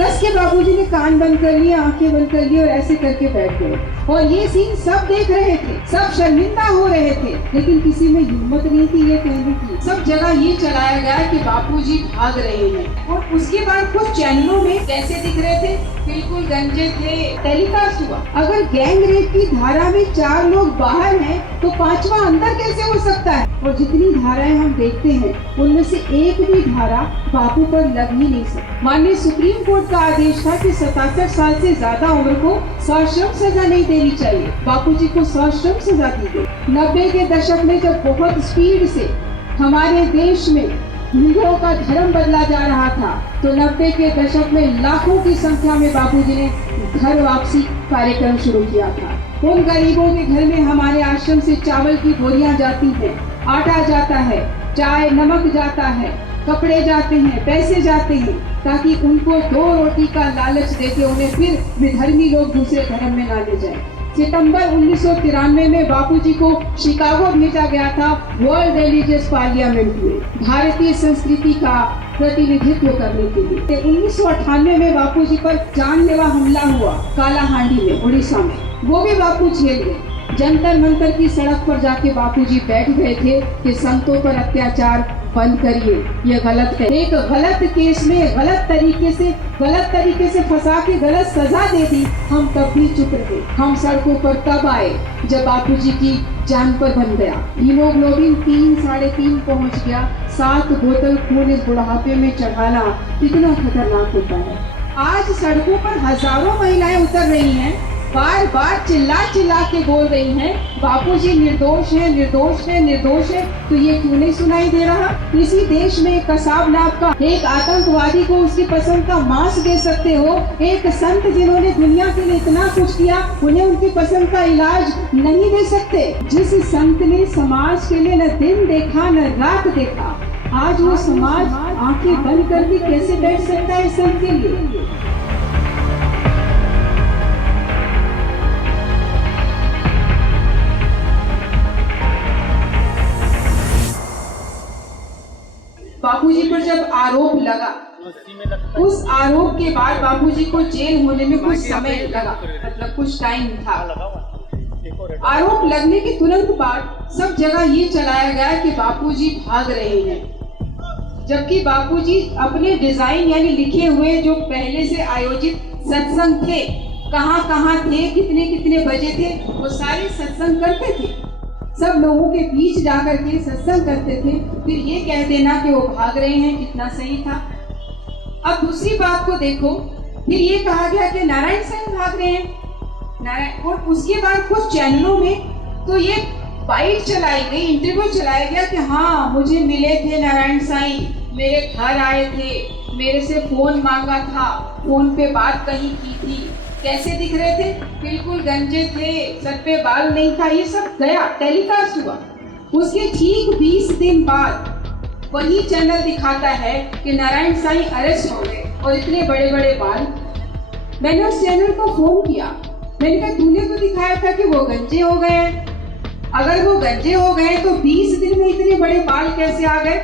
कस के बाबूजी ने कान बंद कर लिए, आंखें बंद कर ली और ऐसे करके बैठ गए। और ये सीन सब देख रहे थे, सब शर्मिंदा हो रहे थे, लेकिन किसी में हिम्मत नहीं थी ये कहने की। सब जगह ये चलाया गया कि बापूजी भाग रहे हैं। और उसके बाद कुछ चैनलों में कैसे दिख रहे थे, बिल्कुल गंजे थे। टेलीकास्ट हुआ, अगर गैंग रेप की धारा में 4 लोग बाहर हैं तो 5वां अंदर कैसे हो सकता है। और जितनी धाराएं हम देखते हैं उनमें से एक भी धारा बापू पर लग ही नहीं सकती। माननीय सुप्रीम कोर्ट का आदेश था कि 77 साल से ज्यादा उम्र को सश्रम सजा नहीं देनी चाहिए। बापूजी को सश्रम सजा दी गई। 90 के दशक में जब बहुत स्पीड से हमारे देश में हिंदुओं का धर्म बदला जा रहा था, तो 90 के दशक में लाखों की संख्या में बापूजी ने घर वापसी कार्यक्रम शुरू किया था। उन गरीबों के घर में हमारे आश्रम से चावल की बोरियां जाती हैं, आटा जाता है, चाय नमक जाता है, कपड़े जाते हैं, पैसे जाते हैं, ताकि उनको 2 रोटी का लालच देके उन्हें फिर विधर्मी लोग दूसरे धर्म में ना ले जाए। सितंबर 1993 में बापूजी को शिकागो भेजा गया था वर्ल्ड रिलीजियस पार्लियामेंट में भारतीय संस्कृति का प्रतिनिधित्व करने के लिए। 1998 में बापूजी पर जानलेवा हमला हुआ कालाहांडी में, उड़ीसा में। वो भी बापू झेल गए। जंतर मंतर की सड़क पर जाके बापूजी बैठ गए थे कि संतों पर अत्याचार बंद करिए, ये गलत है। एक गलत केस में गलत तरीके से फंसा के गलत सजा दे दी। हम तब भी चुप रहे। हम सड़कों पर तब आए जब बापूजी की जान पर बन गया। हीमोग्लोबिन 3-3.5 पहुंच गया। 7 बोतल खून इस बुढ़ापे में चढ़ाना कितना खतरनाक होता है। आज सड़कों पर हजारों महिलाएं उतर रही हैं, बार बार चिल्ला के बोल रही हैं, बापूजी निर्दोष है, निर्दोष है, निर्दोष है। तो ये क्यों नहीं सुनाई दे रहा। इसी देश में कसाब नाम का एक आतंकवादी को उसकी पसंद का मांस दे सकते हो। एक संत जिन्होंने दुनिया के लिए इतना कुछ किया, उन्हें उनकी पसंद का इलाज नहीं दे सकते। जिस संत ने समाज के लिए न दिन देखा न रात देखा, आज वो समाज आंखें बंद कर भी कैसे बैठ सकता है संत के लिए। बापूजी पर जब आरोप लगा, उस आरोप के बाद बापूजी को जेल होने में कुछ समय लगा, मतलब कुछ टाइम था। आरोप लगने के तुरंत बाद सब जगह ये चलाया गया कि बापूजी भाग रहे हैं, जबकि बापूजी अपने डिजाइन यानी लिखे हुए जो पहले से आयोजित सत्संग थे, कहाँ थे, कितने बजे थे, वो सारे सत्संग करते थे। सब लोगों के बीच जाकर के सत्संग करते थे। फिर ये कह देना कि वो भाग रहे हैं, कितना सही था। अब दूसरी बात को देखो, फिर ये कहा गया कि नारायण साईं भाग रहे हैं। और उसके बाद कुछ चैनलों में तो ये बाइट चलाई गई, इंटरव्यू चलाया गया कि हाँ मुझे मिले थे नारायण साईं, मेरे घर आए थे, मेरे से फोन मांगा था, फोन पे बात कहीं की थी। कैसे दिख रहे थे, बिल्कुल गंजे थे, सर पे बाल नहीं था। ये सब गया, टेलीकास्ट हुआ। उसके ठीक 20 दिन बाद वही चैनल दिखाता है कि नारायण साईं अरेस्ट हो गए और इतने बड़े बड़े बाल। मैंने उस चैनल को फोन किया, मैंने कहा तूने तो दिखाया था कि वो गंजे हो गए हैं। अगर वो गंजे हो गए तो 20 दिन में इतने बड़े बाल कैसे आ गए।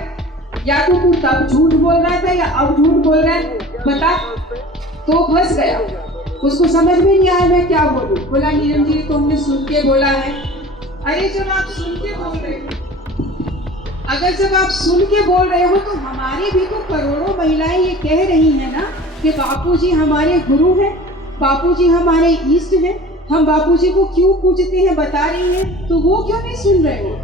या तो तू तब झूठ बोल रहा था या अब झूठ बोल रहा है, बता। तो फंस गया, उसको समझ में नहीं आया मैं क्या बोलूं। बोला नीरम जी तो हमने सुन के बोला है। अरे जब आप सुन के बोल रहे हो, अगर जब आप सुन के बोल रहे हो तो हमारी भी तो करोड़ों महिलाएं ये कह रही हैं ना कि बापूजी हमारे गुरु हैं, बापूजी हमारे इष्ट हैं, हम बापूजी को क्यों पूजते हैं बता रही हैं, तो वो क्यों नहीं सुन रहे हो।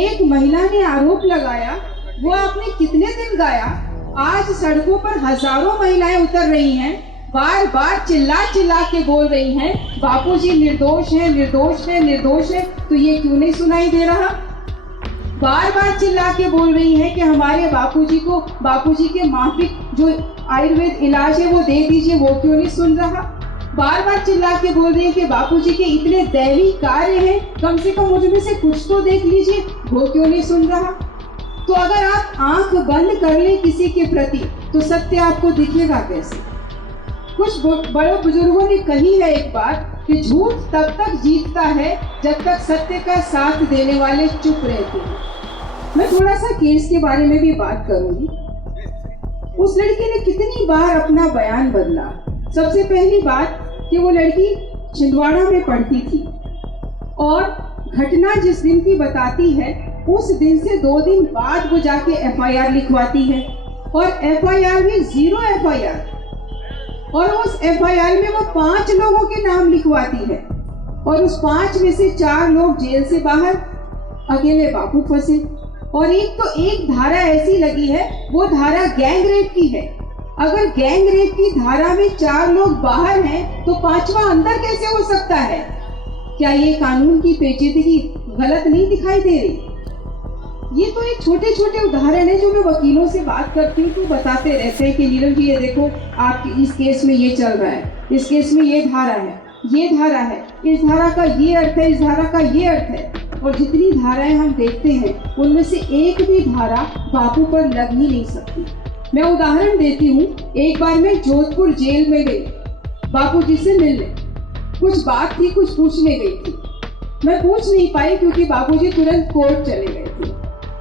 एक महिला ने आरोप लगाया, वो आपने कितने दिन गाया। आज सड़कों पर हजारों महिलाएं उतर रही हैं, बार बार चिल्ला के बोल रही हैं बापूजी निर्दोष है, निर्दोष है, निर्दोष है। तो ये क्यों नहीं सुनाई दे रहा। बार बार चिल्ला के बोल रही हैं कि हमारे बापूजी को, बापूजी के माफिक जो आयुर्वेद इलाज है वो दे दीजिए, वो क्यों नहीं सुन रहा। बार बार चिल्ला के बोल रही है कि बापूजी के इतने दैवी कार्य हैं, कम से कम मुझ में से कुछ तो देख लीजिए, वो क्यों नहीं सुन रहा। तो अगर आप आंख बंद कर ले किसी के प्रति तो सत्य आपको दिखेगा कैसे। कुछ बड़े बुजुर्गों ने कही है एक बात कि झूठ तब तक जीतता है जब तक सत्य का साथ देने वाले चुप रहते हैं। मैं थोड़ा सा केस के बारे में भी बात करूंगी। उस लड़की ने कितनी बार अपना बयान बदला। सबसे पहली बात कि वो लड़की छिंदवाड़ा में पढ़ती थी और घटना जिस दिन की बताती है उस दिन से 2 दिन बाद वो जाके FIR लिखवाती है और FIR में 0 FIR और उस FIR में वो 5 लोगों के नाम लिखवाती है और उस 5 में से 4 लोग जेल से बाहर, अकेले बापू फंसे। और एक धारा ऐसी लगी है, वो धारा गैंग रेप की है। अगर गैंग रेप की धारा में 4 लोग बाहर हैं तो 5वां अंदर कैसे हो सकता है? क्या ये कानून की पेचीदगी गलत नहीं दिखाई दे रही? ये तो एक छोटे छोटे उदाहरण है जो मैं वकीलों से बात करती हूँ तो बताते रहते हैं कि नीलम जी ये देखो आपके इस केस में ये चल रहा है, इस केस में ये धारा है, ये धारा है, इस धारा का ये अर्थ है, इस धारा का ये अर्थ है। और जितनी धाराएं हम देखते हैं उनमें से एक भी धारा बापू पर लग ही नहीं सकती। मैं उदाहरण देती हूँ। एक बार मैं जोधपुर जेल में गई बापू जी से मिलने, कुछ बात थी, कुछ पूछने गई थी। मैं पूछ नहीं पाई क्योंकि बापू जी तुरंत कोर्ट चले गए थे।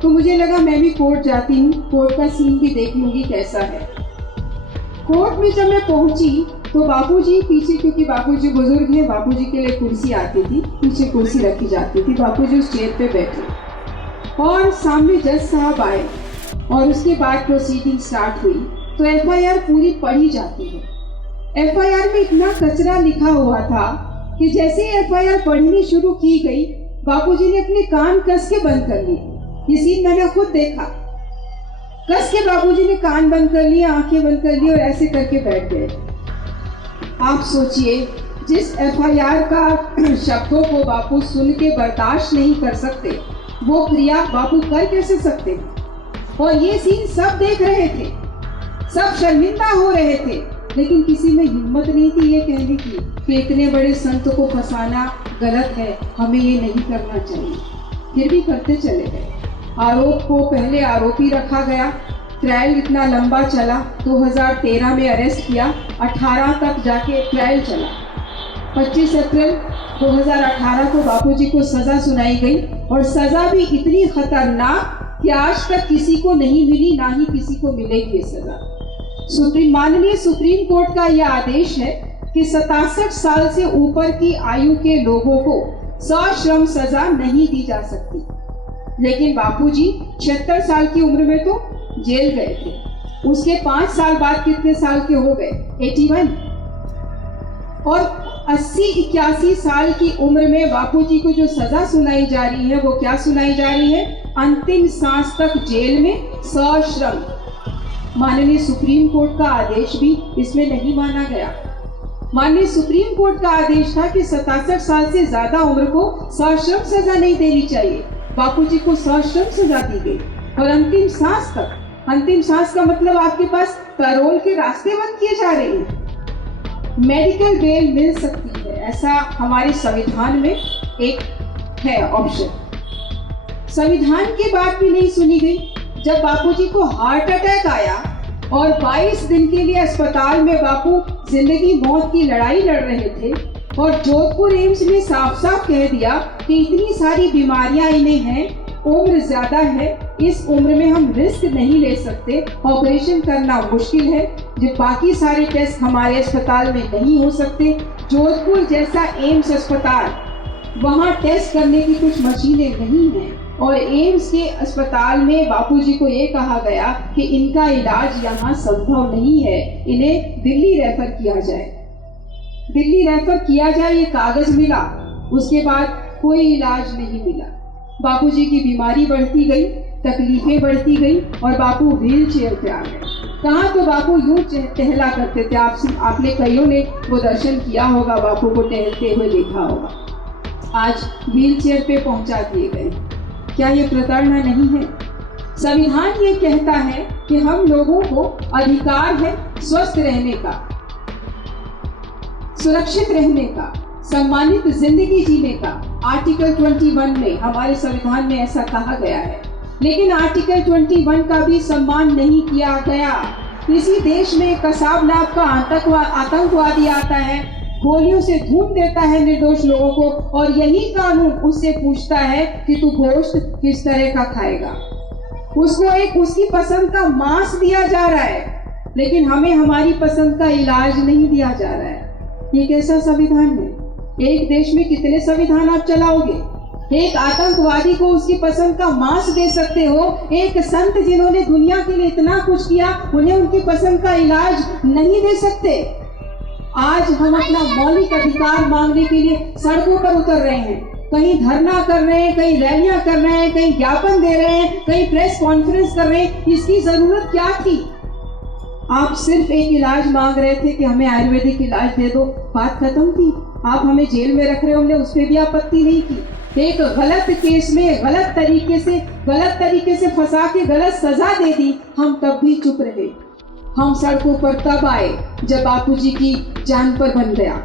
तो मुझे लगा मैं भी कोर्ट जाती हूँ, कोर्ट का सीन भी देख लूंगी कैसा है। कोर्ट में जब मैं पहुंची तो बापूजी पीछे, क्योंकि बापूजी बुजुर्ग हैं, बापूजी के लिए कुर्सी आती थी, पीछे कुर्सी रखी जाती थी, बापूजी उस चेयर पे बैठे और सामने जज साहब आए और उसके बाद प्रोसीडिंग स्टार्ट हुई। तो FIR पूरी पढ़ी जाती है। FIR में इतना कचरा लिखा हुआ था कि जैसे ही FIR पढ़नी शुरू की गई बापूजी ने अपने कान कस के बंद कर लिए। ये सीन मैंने खुद देखा। कस के बापूजी ने कान बंद कर लिए, आंखें बंद कर ली और ऐसे करके बैठ गए। आप सोचिए, जिस FIR का शब्दों को बापू सुन के बर्दाश्त नहीं कर सकते वो क्रिया बापू कर कैसे सकते? और ये सीन सब देख रहे थे, सब शर्मिंदा हो रहे थे, लेकिन किसी में हिम्मत नहीं थी ये कहने की कि इतने बड़े संत को फंसाना गलत है, हमें ये नहीं करना चाहिए। फिर भी करते चले गए। आरोप को पहले आरोपी रखा गया, ट्रायल इतना लंबा चला, 2013 में अरेस्ट किया, 18 तक जाके ट्रायल चला। 25 अप्रैल 2018 को बापूजी को सजा सुनाई गई और सजा भी इतनी खतरनाक कि आज तक किसी को नहीं मिली, ना ही किसी को मिलेगी ये सजा। माननीय सुप्रीम कोर्ट का यह आदेश है कि 67 साल से ऊपर की आयु के लोगों को सश्रम सजा नहीं दी जा सकती, लेकिन बापूजी 76 साल की उम्र में तो जेल गए थे। उसके 5 साल बाद कितने साल के हो गए? 81। और 80-81 साल की उम्र में बापूजी को जो सजा सुनाई जा रही है वो क्या सुनाई जा रही है? अंतिम सांस तक जेल में सश्रम। माननीय सुप्रीम कोर्ट का आदेश भी इसमें नहीं माना गया। माननीय सुप्रीम कोर्ट का आदेश था कि 67 साल से ज्यादा उम्र को सश्रम सजा नहीं देनी चाहिए। बापूजी को सश्रम सजा दी गई और अंतिम सांस तक। अंतिम सांस का मतलब आपके पास पैरोल के रास्ते बंद किए जा रहे हैं। मेडिकल बेल मिल सकती है, ऐसा हमारे संविधान में एक है ऑप्शन। संविधान की बात भी नहीं सुनी गई। जब बापूजी को हार्ट अटैक आया और 22 दिन के लिए अस्पताल में बापू जिंदगी मौत की लड़ाई लड़ रहे थे और जोधपुर एम्स ने साफ साफ कह दिया कि इतनी सारी बीमारियां इन्हें हैं, उम्र ज्यादा है, इस उम्र में हम रिस्क नहीं ले सकते, ऑपरेशन करना मुश्किल है, जो बाकी सारे टेस्ट हमारे अस्पताल में नहीं हो सकते। जोधपुर जैसा एम्स अस्पताल, वहाँ टेस्ट करने की कुछ मशीनें नहीं हैं और एम्स के अस्पताल में बापूजी को ये कहा गया कि इनका इलाज यहाँ संभव नहीं है, इन्हें दिल्ली रेफर किया जाए। दिल्ली रेफर किया जाए ये कागज मिला, उसके बाद कोई इलाज नहीं मिला। बापूजी की बीमारी बढ़ती गई, तकलीफें बढ़ती गई और बापू व्हील चेयर पे आ गए। कहाँ तो बापू यूं टहला करते थे, आपने कईयों ने वो दर्शन किया होगा, बापू को टहलते हुए देखा होगा। आज व्हील चेयर पे पहुंचा दिए गए। क्या ये प्रताड़ना नहीं है? संविधान ये कहता है कि हम लोगों को अधिकार है स्वस्थ रहने का, सुरक्षित रहने का, सम्मानित जिंदगी जीने का। आर्टिकल 21 में, हमारे संविधान में ऐसा कहा गया है, लेकिन आर्टिकल 21 का भी सम्मान नहीं किया गया। किसी देश में कसाब नाम का आतंकवादी आता है, गोलियों से धूम देता है निर्दोष लोगों को और यही कानून उससे पूछता है कि तू गोश्त किस तरह का खाएगा। उसको एक उसकी पसंद का मांस दिया जा रहा है लेकिन हमें हमारी पसंद का इलाज नहीं दिया जा रहा है। ये कैसा संविधान है? एक देश में कितने संविधान आप चलाओगे? एक आतंकवादी को उसकी पसंद का मांस दे सकते हो, एक संत जिन्होंने दुनिया के लिए इतना कुछ किया उन्हें उनकी पसंद का इलाज नहीं दे सकते। आज हम अपना मौलिक अधिकार मांगने के लिए सड़कों पर उतर रहे हैं, कहीं धरना कर रहे हैं, कहीं रैलियां कर रहे हैं, कहीं ज्ञापन दे रहे हैं, कहीं प्रेस कॉन्फ्रेंस कर रहे हैं। इसकी जरूरत क्या थी? आप सिर्फ एक इलाज मांग रहे थे कि हमें आयुर्वेदिक इलाज दे दो, बात खत्म थी। आप हमें जेल में रख रहे हो, हमने उस पर भी आपत्ति नहीं की। एक गलत केस में गलत तरीके से फंसा के गलत सजा दे दी, हम तब भी चुप रहे। हम सड़कों पर तब आए जब बापूजी की जान पर बन गया,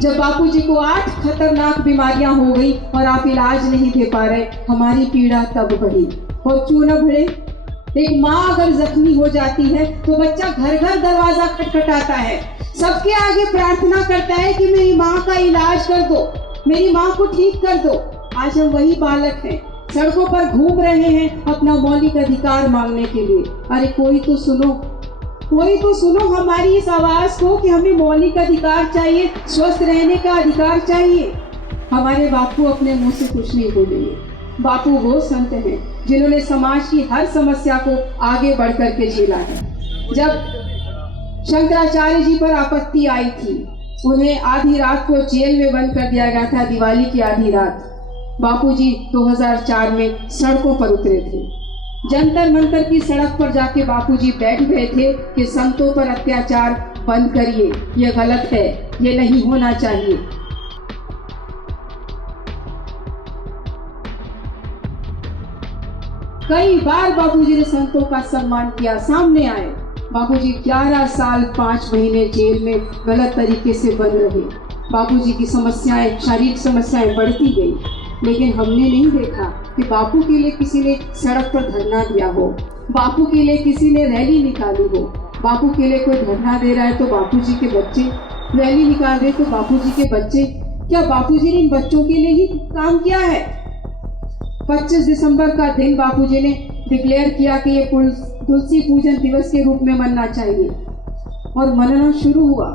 जब बापूजी को 8 खतरनाक बीमारियां हो गई और आप इलाज नहीं दे पा रहे। हमारी पीड़ा तब बढ़ी। और क्यों न बढ़े? एक माँ अगर जख्मी हो जाती है तो बच्चा घर घर दरवाजा खटखटाता है, सबके आगे प्रार्थना करता है कि मेरी माँ का इलाज कर दो, मेरी माँ को ठीक कर दो। आज हम वही बालक हैं, सड़कों पर घूम रहे हैं अपना मौलिक अधिकार मांगने के लिए। अरे कोई तो सुनो हमारी इस आवाज को कि हमें मौलिक अधिकार चाहिए, स्वस्थ रहने का अधिकार चाहिए। हमारे बापू अपने मुंह से कुछ नहीं बोलेंगे। बापू वो संत हैं जिन्होंने समाज की हर समस्या को आगे बढ़ करके झेला है। जब शंकराचार्य जी पर आपत्ति आई थी, उन्हें आधी रात को जेल में बंद कर दिया गया था, दिवाली की आधी रात। बापूजी 2004 में सड़कों पर उतरे थे। जंतर मंतर की सड़क पर जाके बापूजी बैठ गए थे कि संतों पर अत्याचार बंद करिए, ये गलत है, ये नहीं होना चाहिए। कई बार बापूजी ने संतों का सम्मान किया, सामने आए। बापूजी 11 साल 5 महीने जेल में गलत तरीके से बंद रहे। बापूजी की समस्याएं, शारीरिक समस्याएं बढ़ती गई, लेकिन हमने नहीं देखा कि बापू के लिए किसी ने सड़क पर धरना दिया हो, बापू के लिए किसी ने रैली निकाली हो। बापू के लिए कोई धरना दे रहा है तो बापूजी के बच्चे, रैली निकाल रहे तो बापूजी के बच्चे। क्या बापूजी ने इन बच्चों के लिए ही काम किया है? 25 दिसंबर का दिन बापूजी ने डिक्लेयर किया कि ये तुलसी पूजन दिवस के रूप में मनना चाहिए, और मनना शुरू हुआ।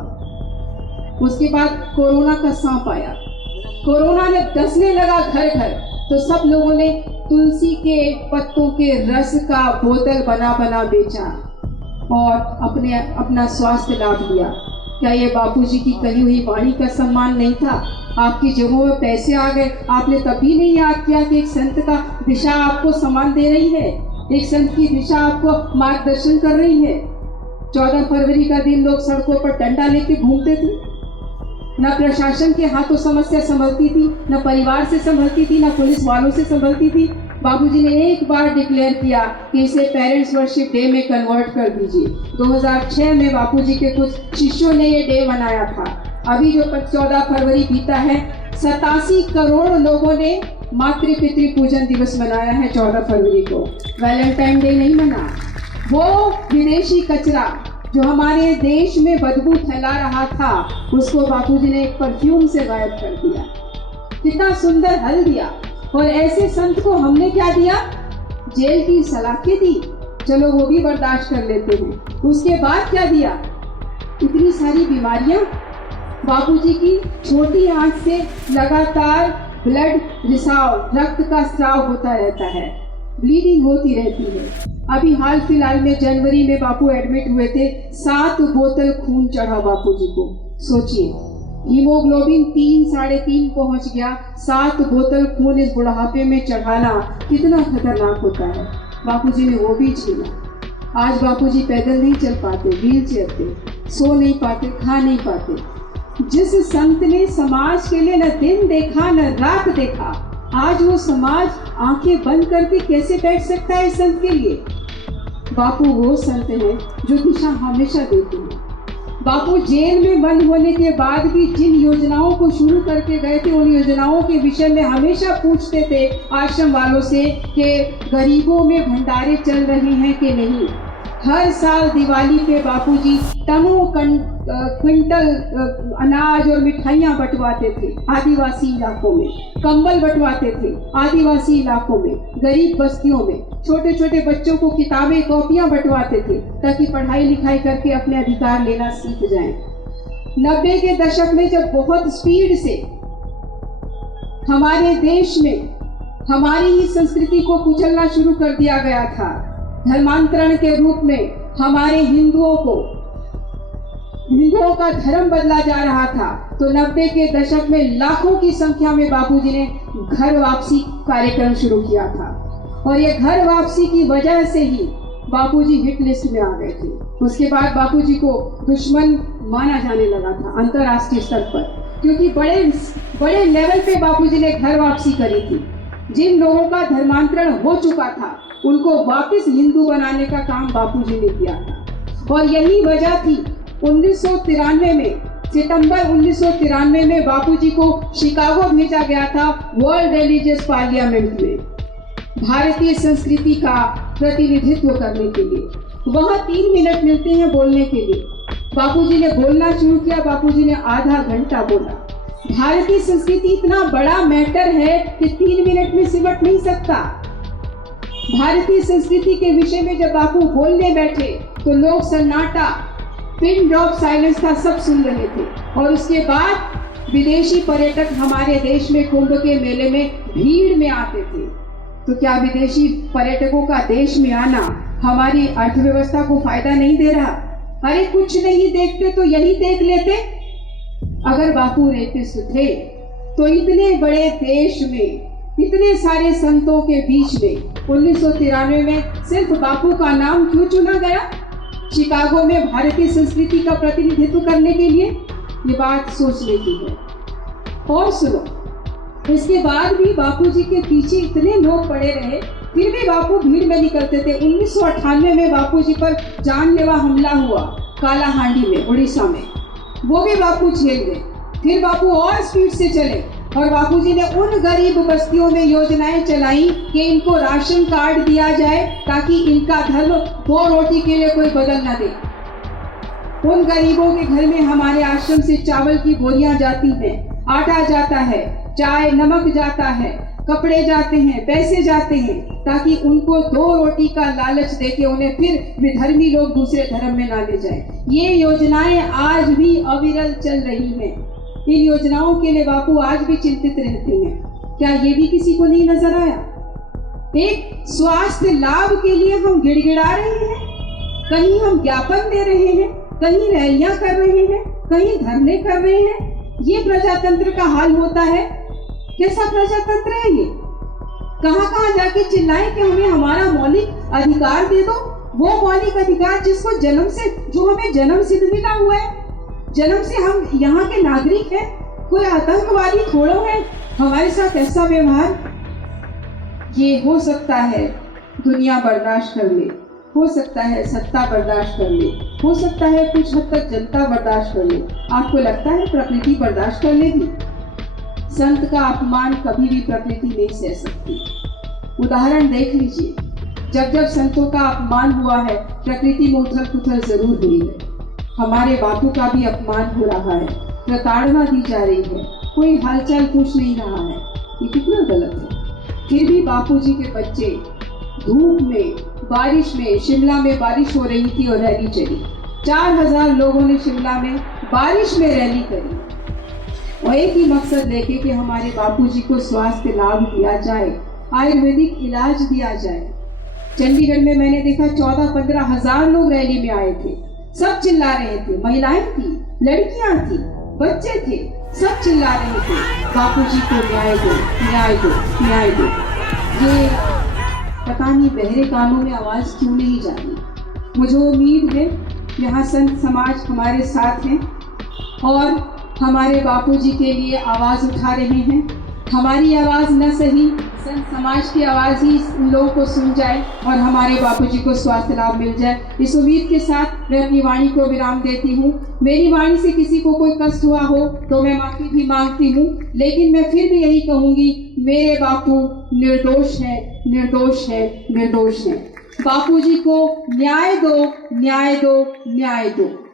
उसके बाद कोरोना का सांप आया, कोरोना ने डसने लगा घर घर, तो सब लोगों ने तुलसी के पत्तों के रस का बोतल बना बना बेचा और अपना स्वास्थ्य लाभ लिया। क्या ये बापूजी की कही हुई वाणी का सम्मान नहीं था? आपकी जेबों में पैसे आ गए, आपने तभी नहीं याद किया कि एक संत का दिशा आपको सम्मान दे रही है, एक संत की दिशा आपको मार्गदर्शन कर रही है। 14 फरवरी का दिन लोग सड़कों पर डंडा लेके घूमते थे, न प्रशासन के हाथों समस्या संभलती थी, न परिवार से संभलती थी, न पुलिस वालों से संभलती थी। बाबूजी ने एक बार डिक्लेयर किया कि इसे पेरेंट्स वर्शिप डे में कन्वर्ट कर दीजिए। 2006 में बापूजी के कुछ शिष्यों ने ये डे मनाया था। अभी जो 14 फरवरी बीता है, 87 करोड़ लोगों ने मातृ पितृ पूजन दिवस मनाया है 14 फरवरी को। वैलेंटाइन डे नहीं मना। वो विदेशी कचरा जो हमारे देश में बदबू फैला रहा था, उसको बापूजी ने एक परफ्यूम से गायब कर दिया। कितना सुंदर हल दिया। और ऐसे संत को हमने क्या दिया? जेल की सलाखें दी, चलो वो भी बर्दाश्त कर लेते हैं। उसके बाद क्या दिया? इतनी सारी बीमारियां। बापूजी की छोटी आंख से लगातार ब्लड रिसाव, रक्त का स्राव होता रहता है, ब्लीडिंग होती रहती है। अभी हाल फिलहाल में जनवरी में बापू एडमिट हुए थे, 7 बोतल खून चढ़ा बापूजी को। सोचिए, हीमोग्लोबिन 3-3.5 पहुंच गया, 7 बोतल खून इस बुढ़ापे में चढ़ाना कितना खतरनाक होता है। बापूजी ने वो भी झेला। आज बापूजी पैदल नहीं चल पाते, व्हील चेयर पे, सो नहीं पाते, खा नहीं पाते। जिस संत ने समाज के लिए न दिन देखा न रात देखा, आज वो समाज आंखें बंद करके कैसे बैठ सकता है इस संत के लिए? बापू वो संत हैं जो दिशा हमेशा देते हैं। बापू जेल में बंद होने के बाद भी जिन योजनाओं को शुरू करके गए थे, उन योजनाओं के विषय में हमेशा पूछते थे आश्रम वालों से कि गरीबों में भंडारे चल रहे हैं कि नहीं। हर साल दिवाली पे बापूजी टनों क्विंटल अनाज और मिठाइयाँ बंटवाते थे आदिवासी इलाकों में, कंबल बंटवाते थे आदिवासी इलाकों में, गरीब बस्तियों में, छोटे छोटे बच्चों को किताबें कॉपियाँ बंटवाते थे ताकि पढ़ाई लिखाई करके अपने अधिकार लेना सीख जाएं। 90 के दशक में जब बहुत स्पीड से हमारे देश में हमारी ही संस्कृति को कुचलना शुरू कर दिया गया था, धर्मांतरण के रूप में हमारे हिंदुओं का धर्म बदला जा रहा था, तो 90 के दशक में लाखों की संख्या में बापूजी ने घर वापसी कार्यक्रम शुरू किया था। और ये घर वापसी की वजह से ही बापूजी हिट लिस्ट में आ गए थे। उसके बाद बापूजी को दुश्मन माना जाने लगा था अंतर्राष्ट्रीय स्तर पर, क्योंकि बड़े लेवल पे बापूजी ने घर वापसी करी थी। जिन लोगों का धर्मांतरण हो चुका था उनको वापस हिंदू बनाने का काम बापूजी ने किया था। और यही वजह थी 1993 में, सितंबर 1993 में बापूजी को शिकागो भेजा गया था वर्ल्ड रिलीजियस पार्लियामेंट में भारतीय संस्कृति का प्रतिनिधित्व करने के लिए। वहाँ 3 मिनट मिलते हैं बोलने के लिए। बापूजी ने बोलना शुरू किया, बापूजी ने आधा घंटा बोला। भारतीय संस्कृति इतना बड़ा मैटर है कि 3 मिनट में सिमट नहीं सकता। भारतीय संस्कृति के विषय में जब बापू बोलने बैठे तो लोग सन्नाटा, पिन ड्रॉप साइलेंस था, सब सुन रहे थे। और उसके बाद विदेशी पर्यटक हमारे देश में कुंभ के मेले में भीड़ में आते थे। तो क्या विदेशी पर्यटकों का देश में आना हमारी अर्थव्यवस्था को फायदा नहीं दे रहा? अरे कुछ नहीं देखते तो यही देख लेते। अगर बापू रेपिस्ट थे तो इतने बड़े देश में इतने सारे संतों के बीच में 1993 में सिर्फ बापू का नाम क्यों चुना गया शिकागो में भारतीय संस्कृति का प्रतिनिधित्व करने के लिए? ये बात सोचने की है। और सुनो, इसके बाद भी बापूजी के पीछे इतने लोग पड़े रहे, फिर भी बापू भीड़ में निकलते थे। 1998 में बापूजी पर जानलेवा हमला हुआ कालाहांडी में, उड़ीसा में, वो भी बापू झेल गए। फिर बापू और स्पीड से चले और बापूजी ने उन गरीब बस्तियों में योजनाएं चलाई कि इनको राशन कार्ड दिया जाए ताकि इनका धर्म 2 रोटी के लिए कोई बदल ना दे। उन गरीबों के घर में हमारे आश्रम से चावल की बोरियां जाती हैं, आटा जाता है, चाय नमक जाता है, कपड़े जाते हैं, पैसे जाते हैं, ताकि उनको 2 रोटी का लालच देके उन्हें फिर विधर्मी लोग दूसरे धर्म में ना ले जाए। ये योजनाएं आज भी अविरल चल रही हैं। इन योजनाओं के लिए बापू आज भी चिंतित रहते हैं। क्या ये भी किसी को नहीं नजर आया? एक स्वास्थ्य लाभ के लिए हम गिड़गिड़ा रहे हैं, कहीं हम ज्ञापन दे रहे हैं, कहीं रैलियां कर रहे हैं, कहीं धरने कर रहे हैं। ये प्रजातंत्र का हाल होता है? कैसा प्रजातंत्र है ये? कहाँ जाके चिल्लाएं कि हमें हमारा मौलिक अधिकार दे दो, वो मौलिक अधिकार जिसको जो हमें जन्म सिद्ध मिला हुआ है, जन्म से हम यहाँ के नागरिक हैं, कोई आतंकवादी थोड़ो है हमारे साथ ऐसा व्यवहार। ये हो सकता है दुनिया बर्दाश्त कर ले, हो सकता है सत्ता बर्दाश्त कर ले, हो सकता है कुछ हद तक जनता बर्दाश्त कर ले। आपको लगता है प्रकृति बर्दाश्त कर लेगी? संत का अपमान कभी भी प्रकृति नहीं सह सकती। उदाहरण देख लीजिए, जब संतों का अपमान हुआ है प्रकृति में उथल पुथल जरूर हुई है। हमारे बापू का भी अपमान हो रहा है, प्रताड़ना दी जा रही है, कोई हालचाल पूछ नहीं रहा है। ये कितना गलत है। फिर भी बापूजी के बच्चे धूप में, बारिश में, शिमला में बारिश हो रही थी और रैली चली। 4000 लोगों ने शिमला में बारिश में रैली करी और एक ही मकसद लेके कि हमारे बापूजी को स्वास्थ्य लाभ दिया जाए, आयुर्वेदिक इलाज दिया जाए। चंडीगढ़ में मैंने देखा 14-15 हजार लोग रैली में आए थे, सब चिल्ला रहे थे। महिलाएं थी, लड़कियां थी, बच्चे थे, सब चिल्ला रहे थे बापूजी को न्याय दो, न्याय दो, न्याय दो। ये पता नहीं बहरे कानों में आवाज क्यों नहीं जाती। मुझे उम्मीद है यहाँ संत समाज हमारे साथ हैं और हमारे बापूजी के लिए आवाज उठा रहे हैं। हमारी आवाज न सही, संत समाज की आवाज ही लोगों को सुन जाए और हमारे बापूजी को स्वास्थ्य लाभ मिल जाए। इस उम्मीद के साथ मैं अपनी वाणी को विराम देती हूँ। मेरी वाणी से किसी को कोई कष्ट हुआ हो तो मैं माफी भी मांगती हूँ, लेकिन मैं फिर भी यही कहूँगी, मेरे बापू निर्दोष है, निर्दोष है, निर्दोष है। बापूजी को न्याय दो, न्याय दो, न्याय दो।